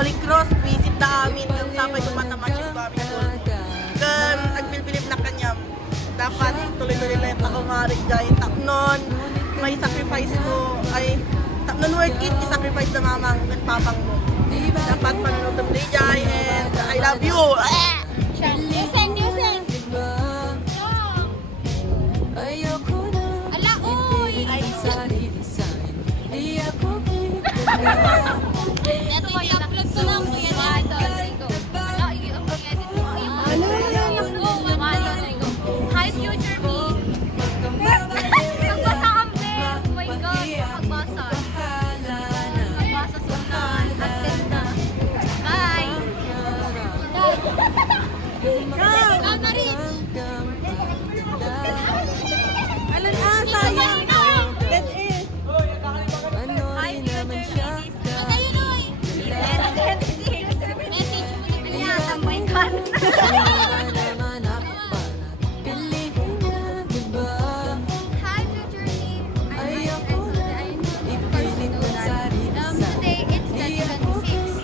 Holy Cross, visit na amin kung sapay tumatamasin ko amin ko. Kung agbilbilib na kanyam, dapat tuloy-tuloy na yung takumarig dahil tapnon, may sacrifice mo, ay tapnon worth it, i-sacrifice na mamang at papang mo. Dapat panunod ng Jai and I love you! Yusen! Ala, uy! Ito yung i-upload ko lang po yan. Hi, future me! Magbasa kami! Oh my God! Magbasa! Magbasa sunan! Active na! Bye! Ikaw na rin! Alan sayang! That is! Hi, future ladies! Ito yun, uy! Message mo na niya! Tambay ka! Hi, future me! Today it's the 26th.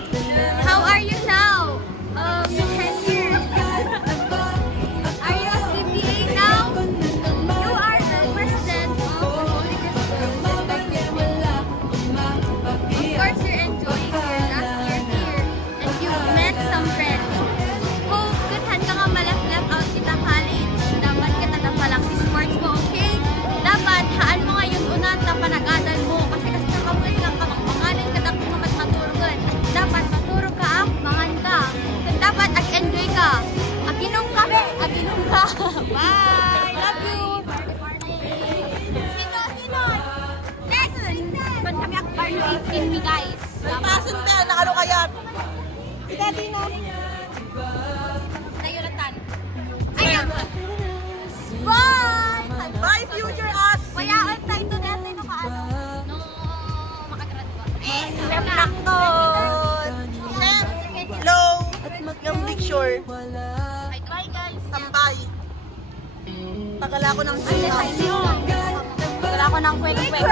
How are you now? 10 years. Are you a CPA now? You are the president of the Holy Christian. Of course, you're enjoying your last year here, and you've met some friends. Hope ganahan ka nga malap-lap out kita college. Dapat kita na palang si sports mo, okay? Dapat haan mo nga yung unan na panag-adal mo kasi nakamulit lang ka mangalan ka dapat ka maturugan. Dapat maturo ka mangan ka. Kung dapat ag-enjoy ka. Aginom ka. Bye! Love you! Sino? Next! Ban kami akbar no 18 mi guys. Pasan tayo na ano kaya? Ika din na. Nayunatan. Ayun! Bye! Bye future us! Bayaan tayo ito natin no kaano. No, makagrad ba? Reflecton! Chef! Low! Yung picture. Bye guys! Tambay. Tagal ako ng Tagala ko ng kwek-kwek.